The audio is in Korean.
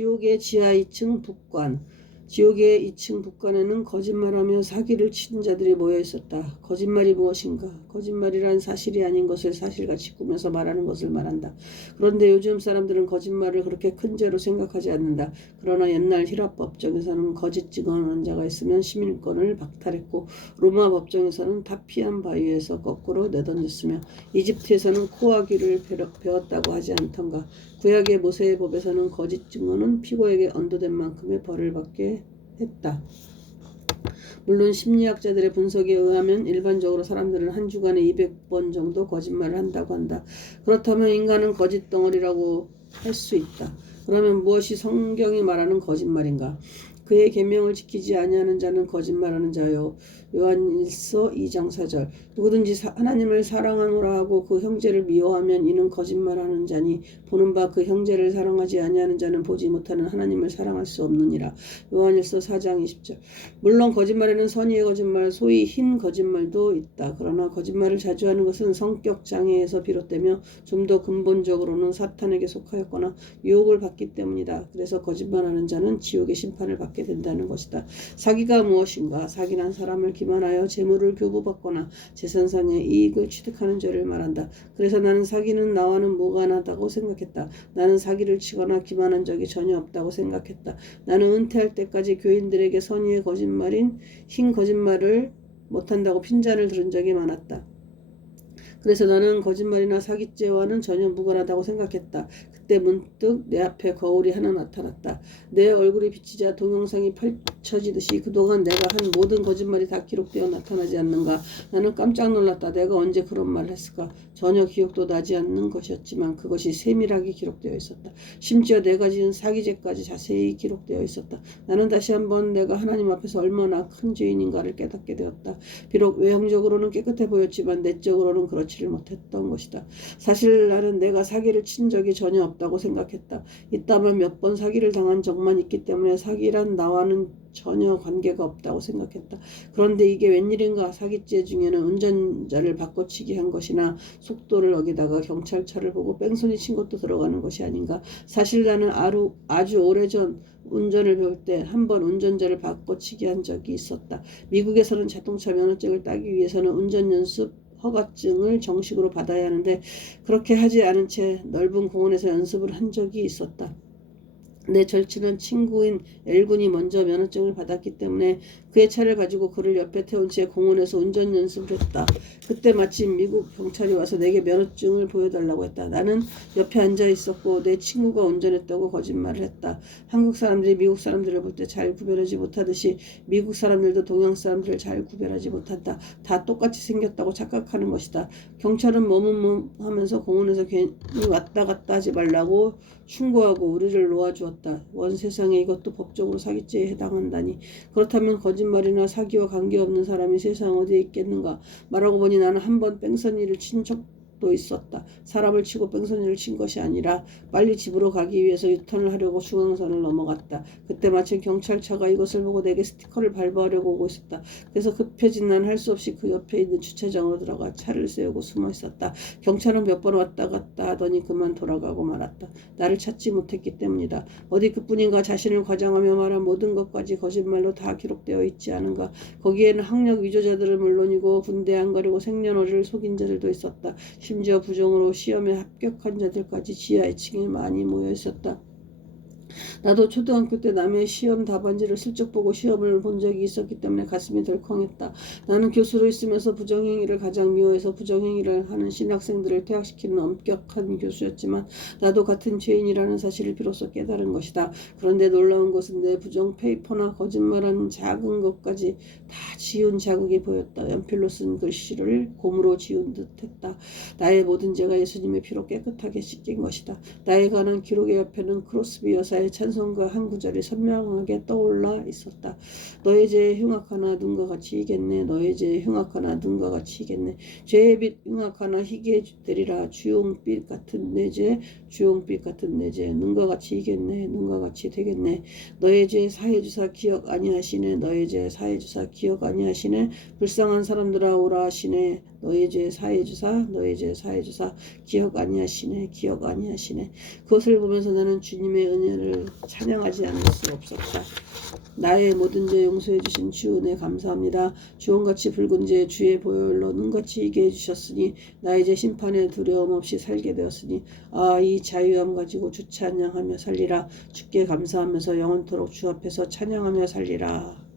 지옥의 지하 2층 북관. 지옥의 2층 북관에는 거짓말하며 사기를 치는 자들이 모여 있었다. 거짓말이 무엇인가? 거짓말이란 사실이 아닌 것을 사실같이 꾸며서 말하는 것을 말한다. 그런데 요즘 사람들은 거짓말을 그렇게 큰 죄로 생각하지 않는다. 그러나 옛날 히랍 법정에서는 거짓 증언한 자가 있으면 시민권을 박탈했고, 로마 법정에서는 타피안 바위에서 거꾸로 내던졌으며, 이집트에서는 코하기를 배웠다고 하지 않던가. 구약의 모세의 법에서는 거짓 증언은 피고에게 언도된 만큼의 벌을 받게 했다. 물론 심리학자들의 분석에 의하면 일반적으로 사람들은 한 주간에 200번 정도 거짓말을 한다고 한다. 그렇다면 인간은 거짓 덩어리라고 할 수 있다. 그러면 무엇이 성경이 말하는 거짓말인가? 그의 계명을 지키지 아니하는 자는 거짓말하는 자요. 요한일서 2장 4절. 누구든지 하나님을 사랑하노라 하고 그 형제를 미워하면 이는 거짓말하는 자니 보는 바 그 형제를 사랑하지 아니하는 자는 보지 못하는 하나님을 사랑할 수 없느니라. 요한일서 4장 20절. 물론 거짓말에는 선의의 거짓말, 소위 흰 거짓말도 있다. 그러나 거짓말을 자주 하는 것은 성격 장애에서 비롯되며 좀 더 근본적으로는 사탄에게 속하였거나 유혹을 받기 때문이다. 그래서 거짓말하는 자는 지옥의 심판을 받게 된다는 것이다. 사기가 무엇인가? 사기란 사람을 기만하여 재물을 교부받거나 재산상의 이익을 취득하는 죄를 말한다. 그래서 나는 사기는 나와는 무관하다고 생각했다. 나는 사기를 치거나 기만한 적이 전혀 없다고 생각했다. 나는 은퇴할 때까지 교인들에게 선의의 거짓말인 흰 거짓말을 못한다고 핀잔을 들은 적이 많았다. 그래서 나는 거짓말이나 사기죄와는 전혀 무관하다고 생각했다. 그때 문득 내 앞에 거울이 하나 나타났다. 내 얼굴이 비치자 동영상이 펼쳐지듯이 그동안 내가 한 모든 거짓말이 다 기록되어 나타나지 않는가. 나는 깜짝 놀랐다. 내가 언제 그런 말을 했을까? 전혀 기억도 나지 않는 것이었지만 그것이 세밀하게 기록되어 있었다. 심지어 내가 지은 사기죄까지 자세히 기록되어 있었다. 나는 다시 한번 내가 하나님 앞에서 얼마나 큰 죄인인가를 깨닫게 되었다. 비록 외형적으로는 깨끗해 보였지만 내적으로는 그렇지를 못했던 것이다. 사실 나는 내가 사기를 친 적이 전혀 없다고 생각했다. 있다면 몇 번 사기를 당한 적만 있기 때문에 사기란 나와는 전혀 관계가 없다고 생각했다. 그런데 이게 웬일인가? 사기죄 중에는 운전자를 바꿔치기 한 것이나 속도를 어기다가 경찰차를 보고 뺑소니 친 것도 들어가는 것이 아닌가? 사실 나는 아주 오래전 운전을 배울 때 한 번 운전자를 바꿔치기 한 적이 있었다. 미국에서는 자동차 면허증을 따기 위해서는 운전연습 허가증을 정식으로 받아야 하는데 그렇게 하지 않은 채 넓은 공원에서 연습을 한 적이 있었다. 내 절친한 친구인 L군이 먼저 면허증을 받았기 때문에 그의 차를 가지고 그를 옆에 태운 채 공원에서 운전 연습을 했다. 그때 마침 미국 경찰이 와서 내게 면허증을 보여달라고 했다. 나는 옆에 앉아 있었고 내 친구가 운전했다고 거짓말을 했다. 한국 사람들이 미국 사람들을 볼 때 잘 구별하지 못하듯이 미국 사람들도 동양 사람들을 잘 구별하지 못한다. 다 똑같이 생겼다고 착각하는 것이다. 경찰은 머뭇머뭇하면서 공원에서 괜히 왔다 갔다 하지 말라고 충고하고 우리를 놓아주었다. 원 세상에 이것도 법적으로 사기죄에 해당한다니. 그렇다면 거짓말이나 사기와 관계없는 사람이 세상 어디에 있겠는가. 말하고 보니 나는 한 번 뺑소니를 친 적도 있었다. 사람을 치고 뺑소니를 친 것이 아니라 빨리 집으로 가기 위해서 유턴을 하려고 중앙선을 넘어갔다. 그때 마침 경찰차가 이것을 보고 내게 스티커를 발부하려고 오고 있었다. 그래서 급해진 난 할 수 없이 그 옆에 있는 주차장으로 들어가 차를 세우고 숨어 있었다. 경찰은 몇 번 왔다 갔다 하더니 그만 돌아가고 말았다. 나를 찾지 못했기 때문이다. 어디 그뿐인가. 자신을 과장하며 말한 모든 것까지 거짓말로 다 기록되어 있지 않은가. 거기에는 학력 위조자들은 물론이고 군대 안 가려고 생년월일을 속인 자들도 있었다. 심지어 부정으로 시험에 합격한 자들까지 지하 2층에 많이 모여 있었다. 나도 초등학교 때 남의 시험 답안지를 슬쩍 보고 시험을 본 적이 있었기 때문에 가슴이 덜컹했다. 나는 교수로 있으면서 부정행위를 가장 미워해서 부정행위를 하는 신학생들을 퇴학시키는 엄격한 교수였지만 나도 같은 죄인이라는 사실을 비로소 깨달은 것이다. 그런데 놀라운 것은 내 부정 페이퍼나 거짓말한 작은 것까지 다 지운 자국이 보였다. 연필로 쓴 글씨를 곰으로 지운 듯했다. 나의 모든 죄가 예수님의 피로 깨끗하게 씻긴 것이다. 나에 관한 기록의 옆에는 크로스비 여사의 찬송가 한 구절이 선명하게 떠올라 있었다. 너의 죄에 흉악하나 눈과 같이 이겠네. 너의 죄에 흉악하나 눈과 같이 이겠네. 죄의 빛 흉악하나 희게 되리라. 주홍빛 같은 내 죄, 주홍빛 같은 내 죄, 눈과 같이 이겠네. 눈과 같이 되겠네. 너의 죄 사해주사 기억 아니하시네. 너의 죄 사해주사 기억 아니하시네. 불쌍한 사람들아 오라 하시네. 너의 죄 사해주사, 너의 죄 사해주사 기억 아니하시네. 기억 아니하시네. 그것을 보면서 나는 주님의 은혜를 찬양하지 않을 수 없었다. 나의 모든 죄 용서해 주신 주 은혜 감사합니다. 주홍같이 붉은 죄 주의 보혈로 눈같이 이게 해주셨으니 나 이제 심판에 두려움 없이 살게 되었으니 이 자유함 가지고 주 찬양하며 살리라. 주께 감사하면서 영원토록 주 앞에서 찬양하며 살리라.